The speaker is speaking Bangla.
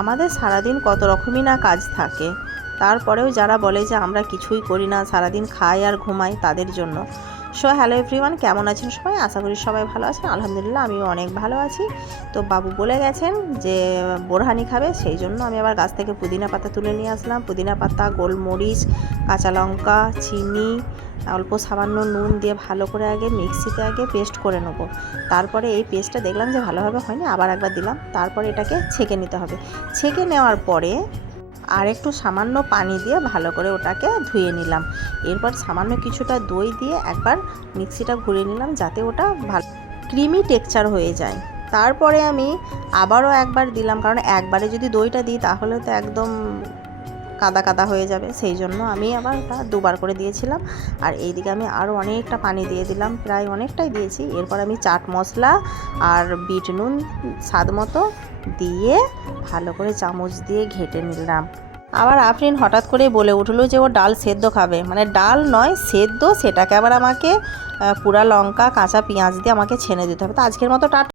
আমাদের সারাদিন কত রকমই না কাজ থাকে, তারপরেও যারা বলে যে আমরা কিছুই করি না, সারাদিন খাই আর ঘুমাই, তাদের জন্য। সো হ্যালো এভরিওয়ান, কেমন আছেন সবাই? আশা করি সবাই ভালো আছেন। আলহামদুলিল্লাহ আমিও অনেক ভালো আছি। তো বাবু বলে গেছেন যে বোরহানি খাবে, সেই জন্য আমি আবার গাছ থেকে পুদিনা পাতা তুলে নিয়ে আসলাম। পুদিনা পাতা, গোলমরিচ, কাঁচা লঙ্কা, চিনি, অল্প সামান্য নুন দিয়ে ভালো করে আগে মিক্সিতে পেস্ট করে নেব। তারপরে এই পেস্টটা দেখলাম যে ভালোভাবে হয়নি, আবার একবার দিলাম। তারপরে এটাকে ছেঁকে নিতে হবে। ছেঁকে নেওয়ার পরে আর একটু সামান্য পানি দিয়ে ভালো করে ওটাকে ধুয়ে নিলাম। এরপর সামান্য কিছুটা দই দিয়ে একবার মিক্সিটা ঘুরিয়ে নিলাম, যাতে ওটা ভালো ক্রিমি টেক্সচার হয়ে যায়। তারপরে আমি আবারও একবার দিলাম, কারণ একবারে যদি দইটা দিই তাহলে তো একদম কাদা কাদা হয়ে যাবে, সেই জন্য আমি আবার ওটা দুবার করে দিয়েছিলাম। আর এইদিকে আমি আরও অনেকটা পানি দিয়ে দিলাম, প্রায় অনেকটাই দিয়েছি। এরপর আমি চাট মশলা আর বিট নুন স্বাদ মতো দিয়ে ভালো করে চামচ দিয়ে ঘেঁটে নিলাম। আবার আফরিন হঠাৎ করেই বলে উঠলো যে ও ডাল সেদ্ধ খাবে, মানে ডাল নয় সেদ্ধ, সেটাকে আবার আমাকে পুরা লঙ্কা কাঁচা পেঁয়াজ দিয়ে আমাকে ছেনে দিতে হবে। তো আজকের মতো টাটা।